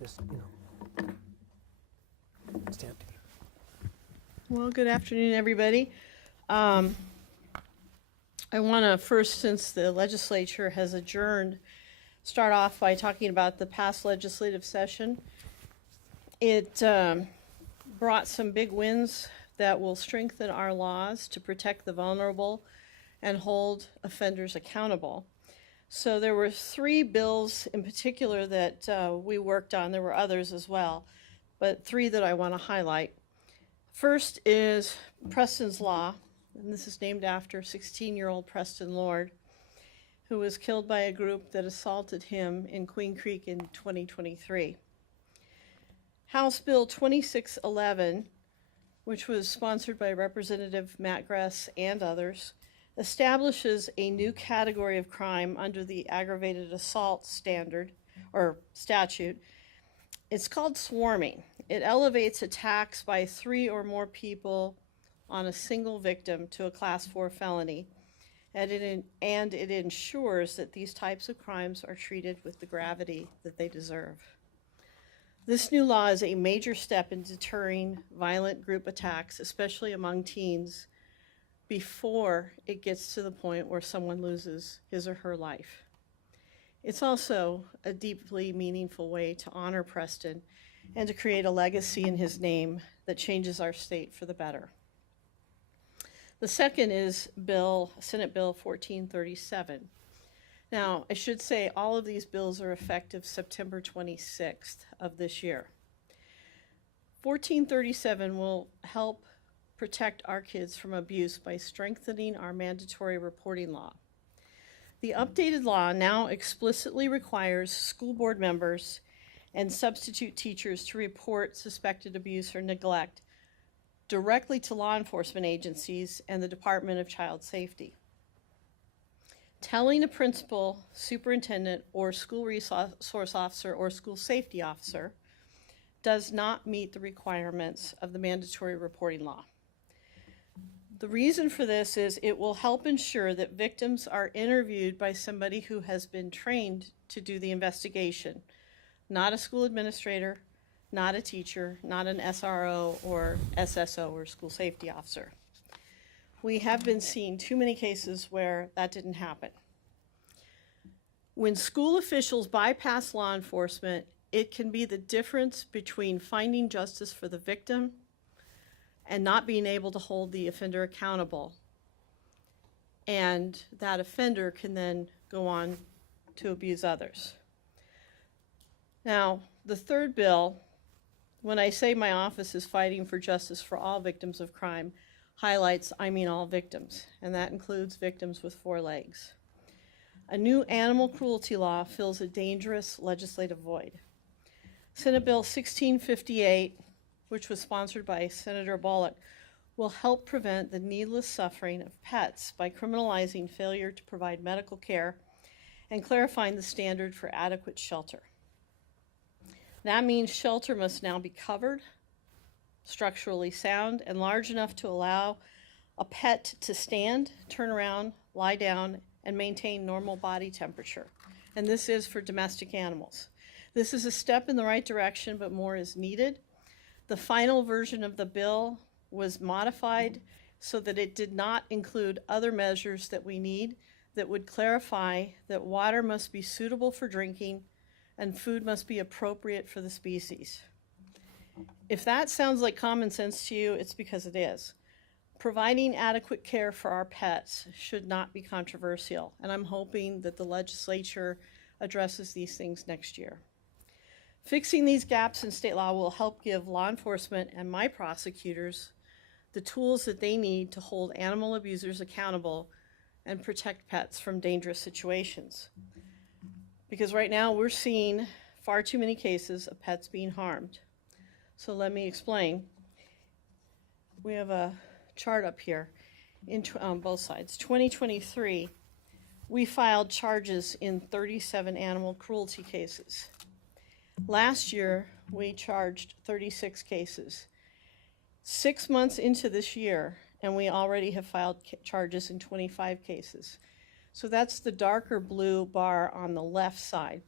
just, stand. Well, good afternoon, everybody. I want to first, since the legislature has adjourned, start off by talking about the past legislative session. It brought some big wins that will strengthen our laws to protect the vulnerable and hold offenders accountable. So there were 3 bills in particular that we worked on. There were others as well, but 3 that I want to highlight. First is Preston's Law, and this is named after 16-year-old Preston Lord, who was killed by a group that assaulted him in Queen Creek in 2023. House Bill 2611, which was sponsored by Representative Matt Gress and others, establishes a new category of crime under the aggravated assault standard or statute. It's called swarming. It elevates attacks by 3 or more people on a single victim to a Class 4 felony, and it ensures that these types of crimes are treated with the gravity that they deserve. This new law is a major step in deterring violent group attacks, especially among teens, before it gets to the point where someone loses his or her life. It's also a deeply meaningful way to honor Preston and to create a legacy in his name that changes our state for the better. The second is Senate Bill 1437. Now, I should say all of these bills are effective September 26th of this year. 1437 will help protect our kids from abuse by strengthening our mandatory reporting law. The updated law now explicitly requires school board members and substitute teachers to report suspected abuse or neglect directly to law enforcement agencies and the Department of Child Safety. Telling a principal, superintendent, or school resource officer or school safety officer does not meet the requirements of the mandatory reporting law. The reason for this is it will help ensure that victims are interviewed by somebody who has been trained to do the investigation, not a school administrator, not a teacher, not an SRO or SSO or school safety officer. We have been seeing too many cases where that didn't happen. When school officials bypass law enforcement, it can be the difference between finding justice for the victim and not being able to hold the offender accountable. And that offender can then go on to abuse others. Now, the third bill, when I say my office is fighting for justice for all victims of crime, highlights I mean all victims, and that includes victims with 4 legs. A new animal cruelty law fills a dangerous legislative void. Senate Bill 1658, which was sponsored by Senator Bullock, will help prevent the needless suffering of pets by criminalizing failure to provide medical care and clarifying the standard for adequate shelter. That means shelter must now be covered, structurally sound, and large enough to allow a pet to stand, turn around, lie down, and maintain normal body temperature. And this is for domestic animals. This is a step in the right direction, but more is needed. The final version of the bill was modified so that it did not include other measures that we need that would clarify that water must be suitable for drinking and food must be appropriate for the species. If that sounds like common sense to you, it's because it is. Providing adequate care for our pets should not be controversial, and I'm hoping that the legislature addresses these things next year. Fixing these gaps in state law will help give law enforcement and my prosecutors the tools that they need to hold animal abusers accountable and protect pets from dangerous situations. Because right now we're seeing far too many cases of pets being harmed. So let me explain. We have a chart up here on both sides. 2023, we filed charges in 37 animal cruelty cases. Last year, we charged 36 cases. 6 months into this year, and we already have filed charges in 25 cases. So that's the darker blue bar on the left side.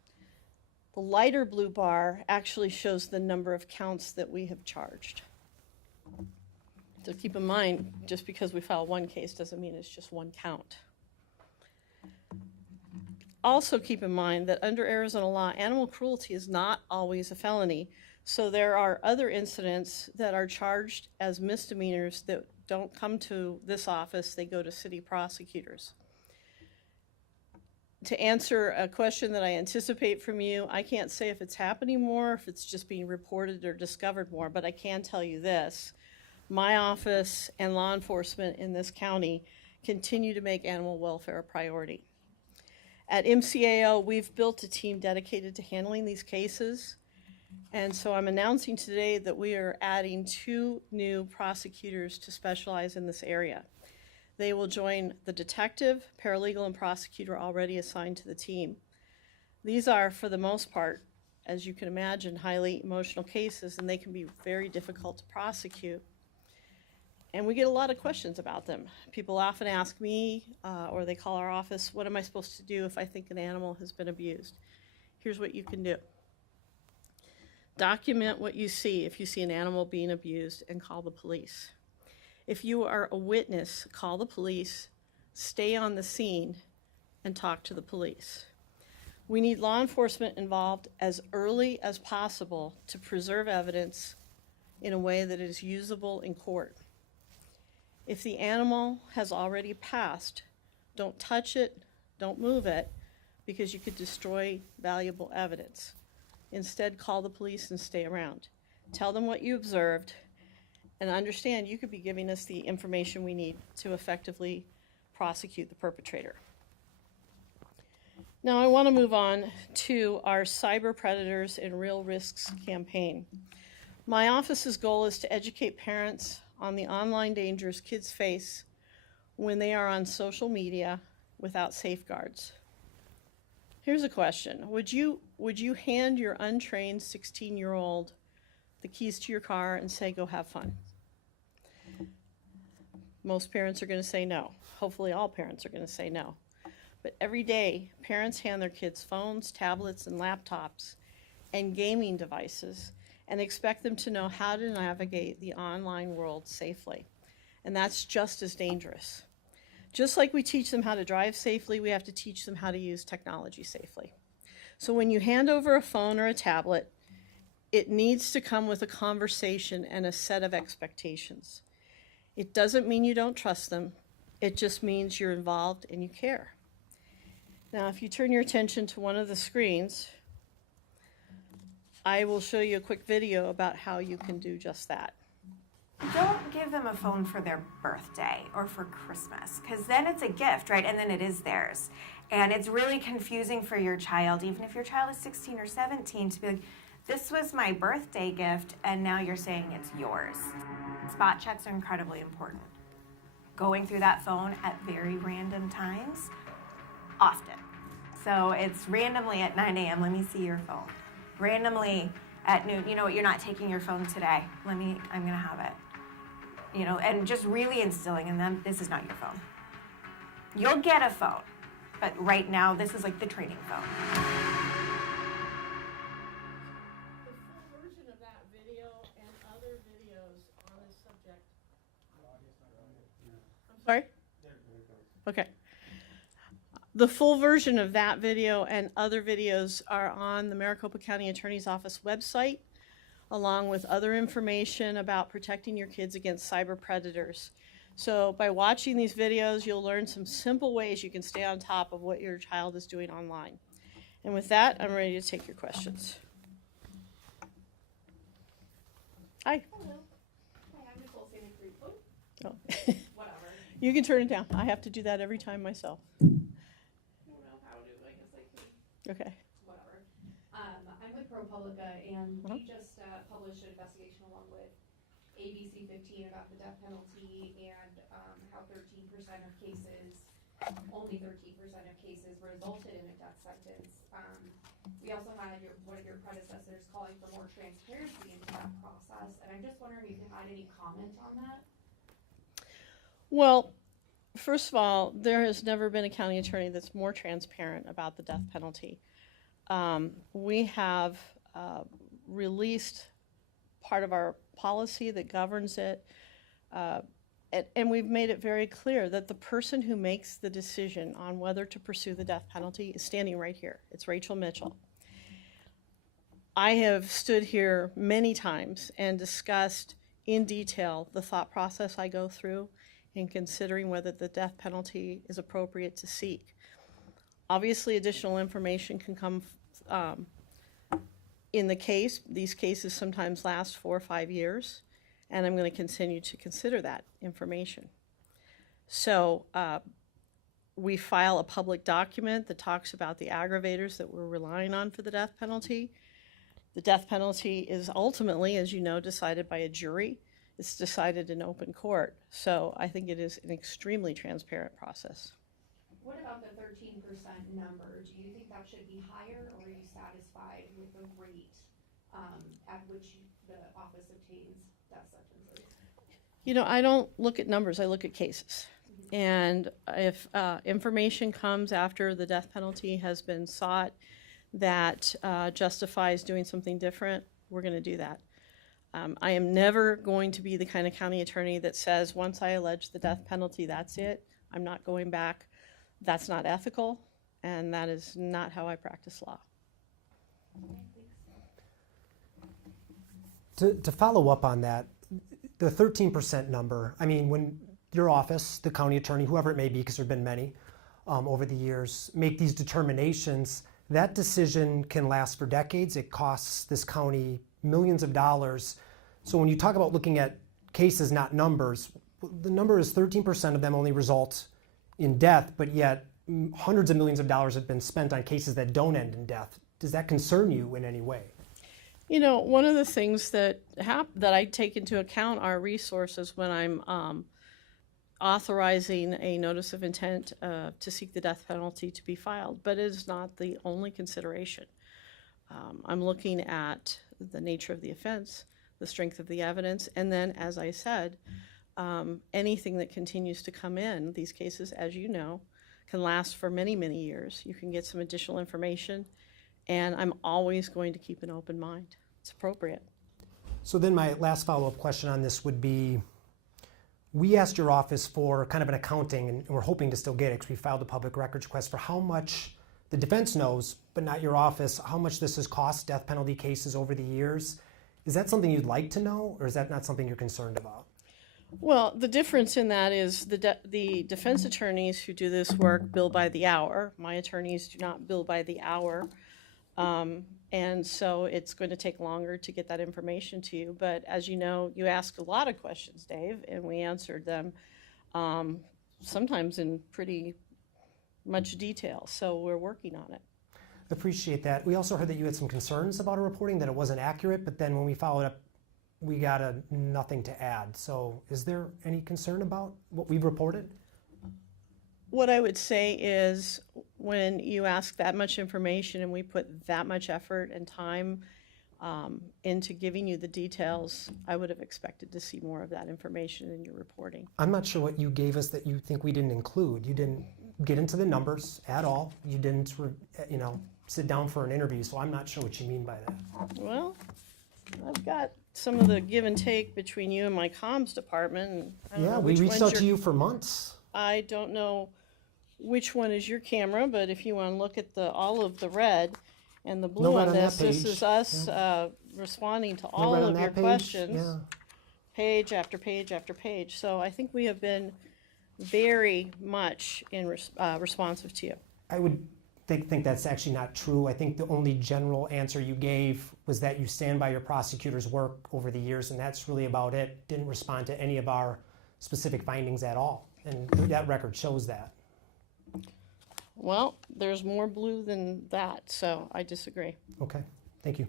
The lighter blue bar actually shows the number of counts that we have charged. So keep in mind, just because we file one case doesn't mean it's just one count. Also keep in mind that under Arizona law, animal cruelty is not always a felony. So there are other incidents that are charged as misdemeanors that don't come to this office, they go to city prosecutors. To answer a question that I anticipate from you, I can't say if it's happening more, if it's just being reported or discovered more, but I can tell you this. My office and law enforcement in this county continue to make animal welfare a priority. At MCAO, we've built a team dedicated to handling these cases. And so I'm announcing today that we are adding 2 new prosecutors to specialize in this area. They will join the detective, paralegal, and prosecutor already assigned to the team. These are, for the most part, as you can imagine, highly emotional cases, and they can be very difficult to prosecute. And we get a lot of questions about them. People often ask me, or they call our office, what am I supposed to do if I think an animal has been abused? Here's what you can do. Document what you see if you see an animal being abused and call the police. If you are a witness, call the police, stay on the scene, and talk to the police. We need law enforcement involved as early as possible to preserve evidence in a way that is usable in court. If the animal has already passed, don't touch it, don't move it, because you could destroy valuable evidence. Instead, call the police and stay around. Tell them what you observed, and understand you could be giving us the information we need to effectively prosecute the perpetrator. Now I want to move on to our Cyber Predators and Real Risks campaign. My office's goal is to educate parents on the online dangers kids face when they are on social media without safeguards. Here's a question. Would you hand your untrained 16-year-old the keys to your car and say, go have fun? Most parents are going to say no. Hopefully all parents are going to say no. But every day, parents hand their kids phones, tablets, and laptops and gaming devices and expect them to know how to navigate the online world safely. And that's just as dangerous. Just like we teach them how to drive safely, we have to teach them how to use technology safely. So when you hand over a phone or a tablet, it needs to come with a conversation and a set of expectations. It doesn't mean you don't trust them. It just means you're involved and you care. Now, if you turn your attention to one of the screens, I will show you a quick video about how you can do just that. Don't give them a phone for their birthday or for Christmas, because then it's a gift, right? And then it is theirs. And it's really confusing for your child, even if your child is 16 or 17, to be like, this was my birthday gift, and now you're saying it's yours. Spot checks are incredibly important. Going through that phone at very random times, often. So it's randomly at 9 a.m., let me see your phone. Randomly at noon, you know what, you're not taking your phone today. I'm gonna have it. You know, and just really instilling in them, this is not your phone. You'll get a phone, but right now, this is like the training phone. The full version of that video and other videos on this subject. I'm sorry? Okay. The full version of that video and other videos are on the Maricopa County Attorney's Office website, along with other information about protecting your kids against cyber predators. So by watching these videos, you'll learn some simple ways you can stay on top of what your child is doing online. And with that, I'm ready to take your questions. Hi. Hello. Hi, I'm Nicole St. Cruz. Oh. Whatever. You can turn it down. I have to do that every time myself. I don't know how to, I guess I can. Okay. Whatever. I'm with ProPublica, and we just published an investigation along with ABC15 about the death penalty and how 13% of cases, only 13% of cases resulted in a death sentence. We also had one of your predecessors calling for more transparency into that process, and I'm just wondering if you had any comment on that. Well, first of all, there has never been a county attorney that's more transparent about the death penalty. We have released part of our policy that governs it, and we've made it very clear that the person who makes the decision on whether to pursue the death penalty is standing right here. It's Rachel Mitchell. I have stood here many times and discussed in detail the thought process I go through in considering whether the death penalty is appropriate to seek. Obviously, additional information can come in the case. These cases sometimes last 4 or 5 years, and I'm going to continue to consider that information. So we file a public document that talks about the aggravators that we're relying on for the death penalty. The death penalty is ultimately, as you know, decided by a jury. It's decided in open court. So I think it is an extremely transparent process. What about the 13% number? Do you think that should be higher, or are you satisfied with the rate at which the office obtains death sentences? You know, I don't look at numbers, I look at cases. And if information comes after the death penalty has been sought that justifies doing something different, we're going to do that. I am never going to be the kind of county attorney that says, once I allege the death penalty, that's it. I'm not going back. That's not ethical, and that is not how I practice law. To follow up on that, the 13% number, I mean, when your office, the county attorney, whoever it may be, because there have been many over the years, make these determinations, that decision can last for decades. It costs this county millions of dollars. So when you talk about looking at cases, not numbers, the number is 13% of them only result in death, but yet hundreds of millions of dollars have been spent on cases that don't end in death. Does that concern you in any way? You know, one of the things that I take into account are resources when I'm authorizing a notice of intent to seek the death penalty to be filed, but it is not the only consideration. I'm looking at the nature of the offense, the strength of the evidence, and then, as I said, anything that continues to come in. These cases, as you know, can last for many, many years. You can get some additional information, and I'm always going to keep an open mind. It's appropriate. So then my last follow-up question on this would be, we asked your office for kind of an accounting, and we're hoping to still get it because we filed a public records request for how much the defense knows, but not your office, how much this has cost death penalty cases over the years. Is that something you'd like to know, or is that not something you're concerned about? Well, the difference in that is the defense attorneys who do this work bill by the hour. My attorneys do not bill by the hour. And so it's going to take longer to get that information to you. But as you know, you asked a lot of questions, Dave, and we answered them sometimes in pretty much detail. So we're working on it. Appreciate that. We also heard that you had some concerns about a reporting, that it wasn't accurate, but then when we followed up, we got nothing to add. So is there any concern about what we've reported? What I would say is when you ask that much information and we put that much effort and time into giving you the details, I would have expected to see more of that information in your reporting. I'm not sure what you gave us that you think we didn't include. You didn't get into the numbers at all. You didn't, sit down for an interview, so I'm not sure what you mean by that. Well, I've got some of the give and take between you and my comms department. And I don't know We which reached one's out to you for months. I don't know which one is your camera, but if you want to look at all of the red and the blue No red on on this, that this page. is us responding to No all red on of your that page. questions, Yeah. page after page after page. So I think we have been very much responsive to you. I would think that's actually not true. I think the only general answer you gave was that you stand by your prosecutor's work over the years, and that's really about it. Didn't respond to any of our specific findings at all, and that record shows that. Well, there's more blue than that, so I disagree. Okay, thank you.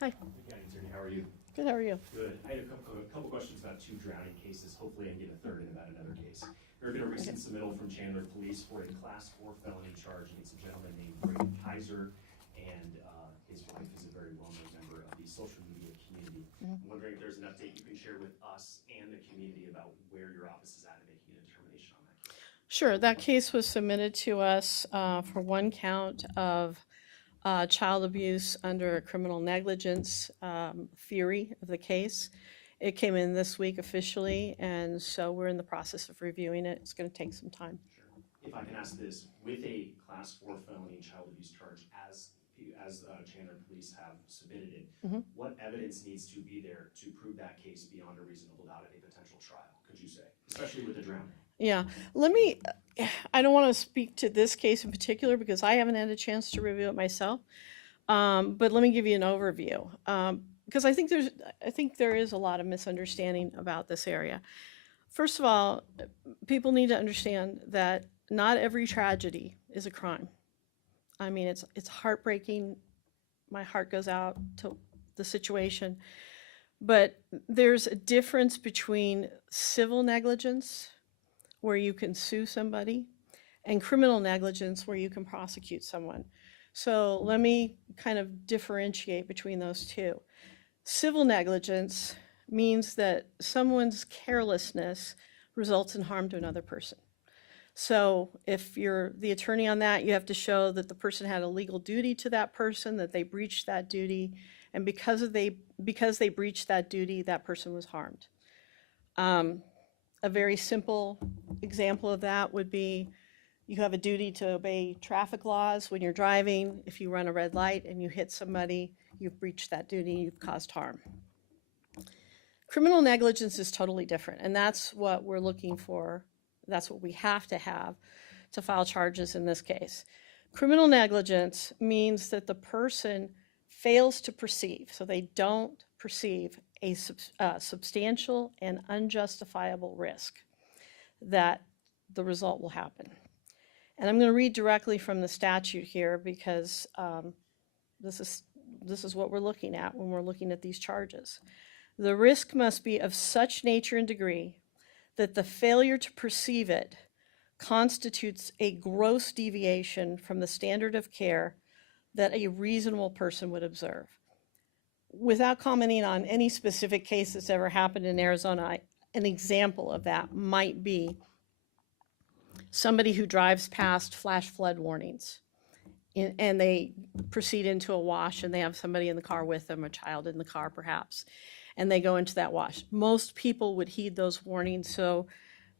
Hi. County Attorney, how are you? Good, how are you? Good. I had a couple questions about 2 drowning cases. Hopefully I can get a third in about another case. There had been a recent submittal from Chandler Police for a Class 4 felony charge against a gentleman named Brady Kaiser, and his wife is a very well-known member of the social media community. I'm wondering if there's an update you can share with us and the community about where your office is at in making a determination on that case. Sure, that case was submitted to us for one count of child abuse under a criminal negligence theory of the case. It came in this week officially, and so we're in the process of reviewing it. It's going to take some time. Sure. If I can ask this, with a class 4 felony child abuse charge, as Chandler police have submitted it, what evidence needs to be there to prove that case beyond a reasonable doubt at a potential trial, could you say, especially with the drowning? Yeah, I don't want to speak to this case in particular because I haven't had a chance to review it myself, but let me give you an overview. Because I think there is a lot of misunderstanding about this area. First of all, people need to understand that not every tragedy is a crime. I mean, it's heartbreaking. My heart goes out to the situation. But there's a difference between civil negligence, where you can sue somebody, and criminal negligence, where you can prosecute someone. So let me kind of differentiate between those two. Civil negligence means that someone's carelessness results in harm to another person. So if you're the attorney on that, you have to show that the person had a legal duty to that person, that they breached that duty, and because they breached that duty, that person was harmed. A very simple example of that would be you have a duty to obey traffic laws when you're driving. If you run a red light and you hit somebody, you've breached that duty, you've caused harm. Criminal negligence is totally different, and that's what we're looking for. That's what we have to have to file charges in this case. Criminal negligence means that the person fails to perceive, so they don't perceive a substantial and unjustifiable risk that the result will happen. And I'm going to read directly from the statute here because this is what we're looking at when we're looking at these charges. The risk must be of such nature and degree that the failure to perceive it constitutes a gross deviation from the standard of care that a reasonable person would observe. Without commenting on any specific case that's ever happened in Arizona, an example of that might be somebody who drives past flash flood warnings and they proceed into a wash and they have somebody in the car with them, a child in the car perhaps, and they go into that wash. Most people would heed those warnings, so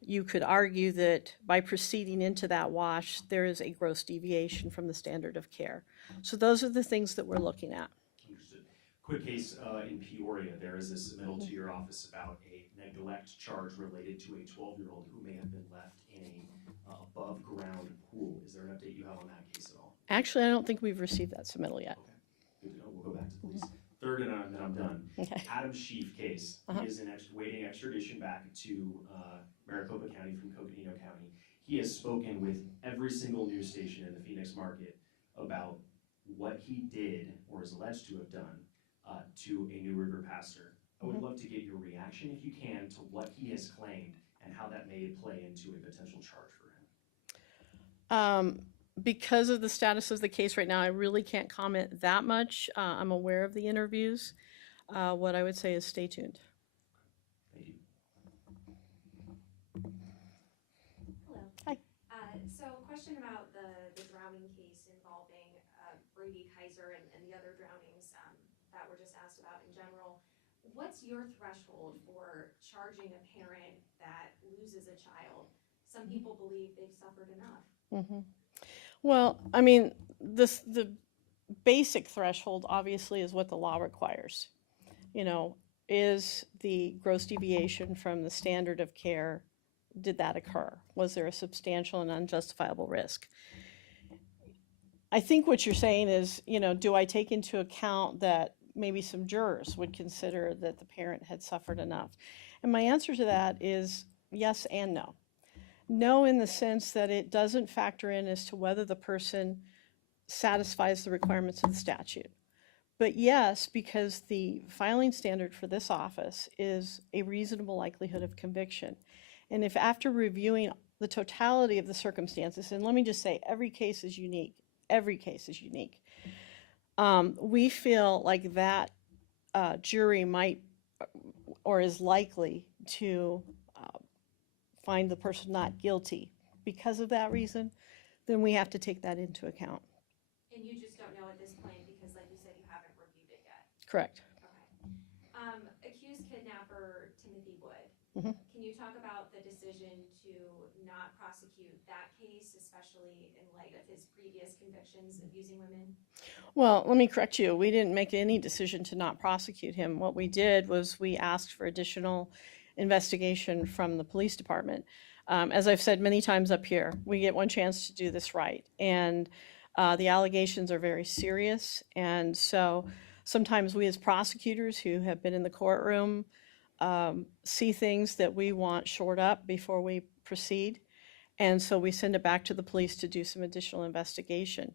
you could argue that by proceeding into that wash, there is a gross deviation from the standard of care. So those are the things that we're looking at. Understood. Quick case in Peoria, there is a submittal to your office about a neglect charge related to a 12-year-old who may have been left in a above ground pool. Is there an update you have on that case at all? Actually, I don't think we've received that submittal yet. Okay, good to know. We'll go back to police. Third, and then I'm done. Okay. Adam Schief case. He is waiting extradition back to Maricopa County from Coconino County. He has spoken with every single news station in the Phoenix market about what he did or is alleged to have done to a New River pastor. I would love to get your reaction, if you can, to what he has claimed and how that may play into a potential charge for him. Because of the status of the case right now, I really can't comment that much. I'm aware of the interviews. What I would say is stay tuned. Thank you. Hello. Hi. So a question about the drowning case involving Brady Kaiser and the other drownings that were just asked about in general. What's your threshold for charging a parent that loses a child? Some people believe they've suffered enough. Well, I mean, the basic threshold obviously is what the law requires. You know, is the gross deviation from the standard of care, did that occur? Was there a substantial and unjustifiable risk? I think what you're saying is, you know, do I take into account that maybe some jurors would consider that the parent had suffered enough? And my answer to that is yes and no. No, in the sense that it doesn't factor in as to whether the person satisfies the requirements of the statute. But yes, because the filing standard for this office is a reasonable likelihood of conviction. And if after reviewing the totality of the circumstances, and let me just say, every case is unique, we feel like that jury might or is likely to find the person not guilty because of that reason, then we have to take that into account. And you just don't know at this point because, like you said, you haven't reviewed it yet. Correct. Okay. Accused kidnapper Timothy Wood. Mhm. Can you talk about the decision to not prosecute that case, especially in light of his previous convictions of using women? Well, let me correct you. We didn't make any decision to not prosecute him. What we did was we asked for additional investigation from the police department. As I've said many times up here, we get one chance to do this right. And the allegations are very serious. And so sometimes we as prosecutors who have been in the courtroom see things that we want shored up before we proceed. And so we send it back to the police to do some additional investigation.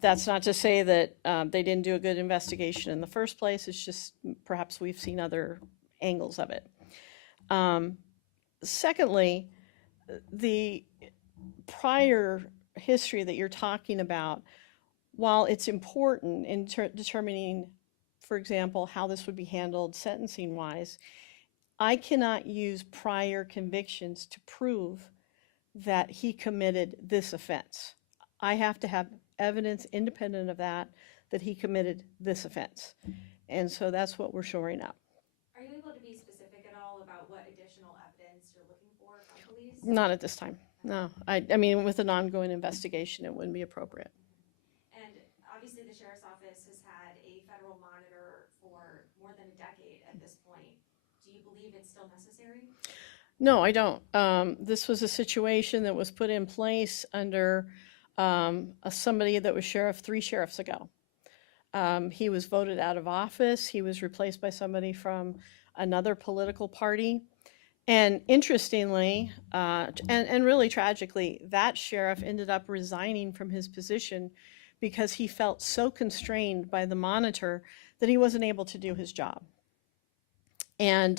That's not to say that they didn't do a good investigation in the first place. It's just perhaps we've seen other angles of it. Secondly, the prior history that you're talking about, while it's important in determining, for example, how this would be handled sentencing-wise, I cannot use prior convictions to prove that he committed this offense. I have to have evidence independent of that he committed this offense. And so that's what we're shoring up. Are you able to be specific at all about what additional evidence you're looking for from police? Not at this time, no. I mean, with an ongoing investigation, it wouldn't be appropriate. And obviously the sheriff's office has had a federal monitor for more than a decade at this point. Do you believe it's still necessary? No, I don't. This was a situation that was put in place under somebody that was sheriff 3 sheriffs ago. He was voted out of office. He was replaced by somebody from another political party. And interestingly, and really tragically, that sheriff ended up resigning from his position because he felt so constrained by the monitor that he wasn't able to do his job. And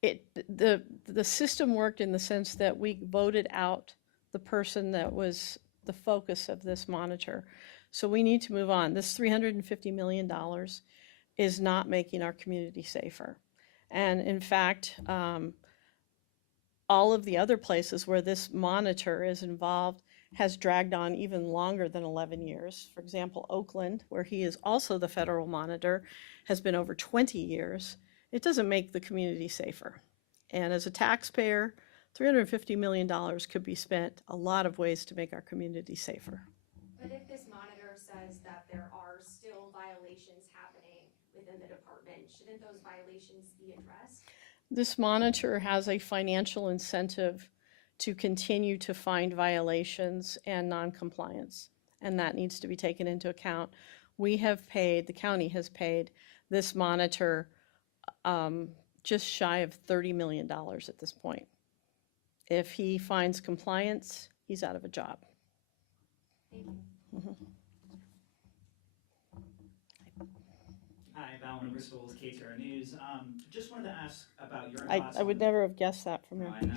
the system worked in the sense that we voted out the person that was the focus of this monitor. So we need to move on. This $350 million is not making our community safer. And in fact, all of the other places where this monitor is involved has dragged on even longer than 11 years. For example, Oakland, where he is also the federal monitor, has been over 20 years. It doesn't make the community safer. And as a taxpayer, $350 million could be spent a lot of ways to make our community safer. But if this monitor says that there are still violations happening within the department, shouldn't those violations be addressed? This monitor has a financial incentive to continue to find violations and noncompliance, and that needs to be taken into account. We have paid, the county has paid this monitor just shy of $30 million at this point. If he finds compliance, he's out of a job. Thank you. Mhm. Hi, Val Bristol's KTR News. Just wanted to ask about your thoughts. I would never have guessed that from No, you. I know.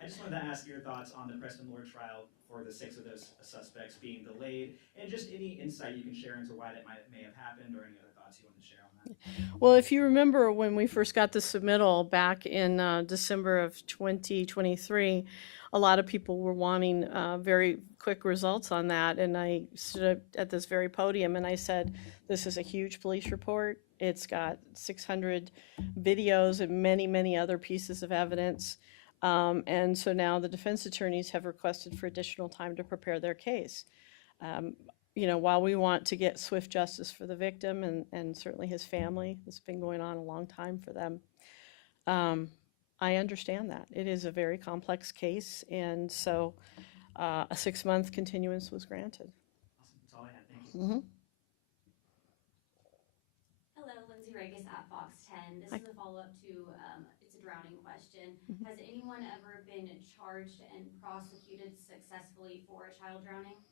I just wanted to ask your thoughts on the Preston Lord trial for the 6 of those suspects being delayed, and just any insight you can share into why that may have happened, or any other thoughts you want to share on that. Well, if you remember when we first got the submittal back in December of 2023, a lot of people were wanting very quick results on that. And I stood at this very podium and I said, this is a huge police report. It's got 600 videos and many, many other pieces of evidence. And so now the defense attorneys have requested for additional time to prepare their case. You know, while we want to get swift justice for the victim and certainly his family, it's been going on a long time for them. I understand that. It is a very complex case, and so a 6-month continuance was granted. Awesome, that's all I had. Thank you. Mm-hmm. Hello, Lindsay Regas at Fox 10. This Hi. is a follow-up to, it's a drowning question. Mhm. Has anyone ever been charged and prosecuted successfully for a child drowning?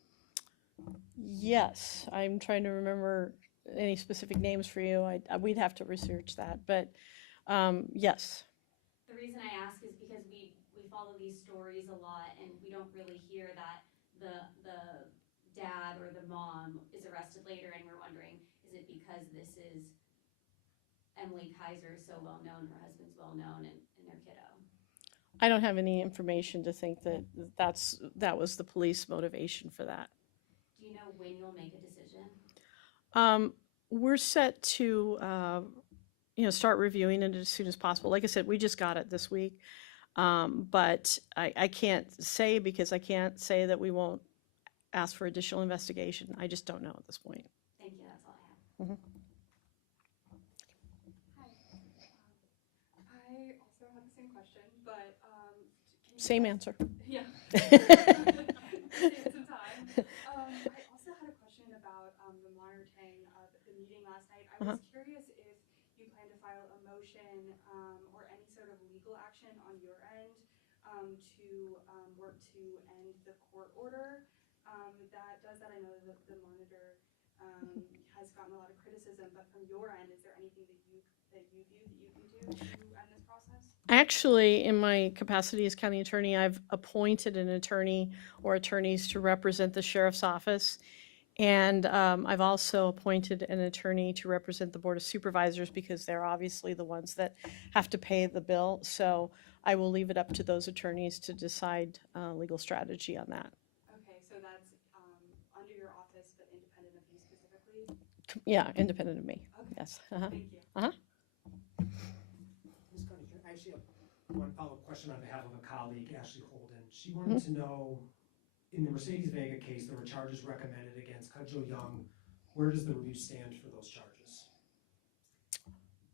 Yes, I'm trying to remember any specific names for you. We'd have to research that, but yes. The reason I ask is because we follow these stories a lot, and we don't really hear that the dad or the mom is arrested later, and we're wondering, is it because this is Emily Kaiser so well known, her husband's well known, and their kiddo? I don't have any information to think that that was the police motivation for that. Do you know when you'll make a decision? We're set to, start reviewing it as soon as possible. Like I said, we just got it this week. But I can't say, because I can't say that we won't ask for additional investigation. I just don't know at this point. Thank you, that's all I have. Hi. I also had the same question, but can you Same answer. Yeah. Save some time. I also had a question about the monitoring of the meeting last night. I was curious if you plan to file a motion or any sort of legal action on your end to work to end the court order that does that. I know that the monitor has gotten a lot of criticism, but from your end, is there anything that you view that you can do to end this process? Actually, in my capacity as county attorney, I've appointed an attorney or attorneys to represent the sheriff's office. And I've also appointed an attorney to represent the Board of Supervisors, because they're obviously the ones that have to pay the bill. So I will leave it up to those attorneys to decide legal strategy on that. Okay, so that's under your office, but independent of you specifically? Yeah, independent of me. Okay. Yes. Thank you. Ms. Coney, I actually have one follow-up question on behalf of a colleague, Ashley Holden. She wanted to know, in the Mercedes Vega case, there were charges recommended against Kudjo Young. Where does the review stand for those charges?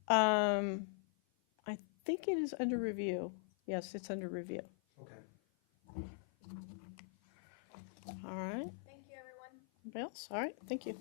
I think it is under review. Yes, it's under review. Okay. All right. Thank you, everyone. Anybody else? All right. Thank you.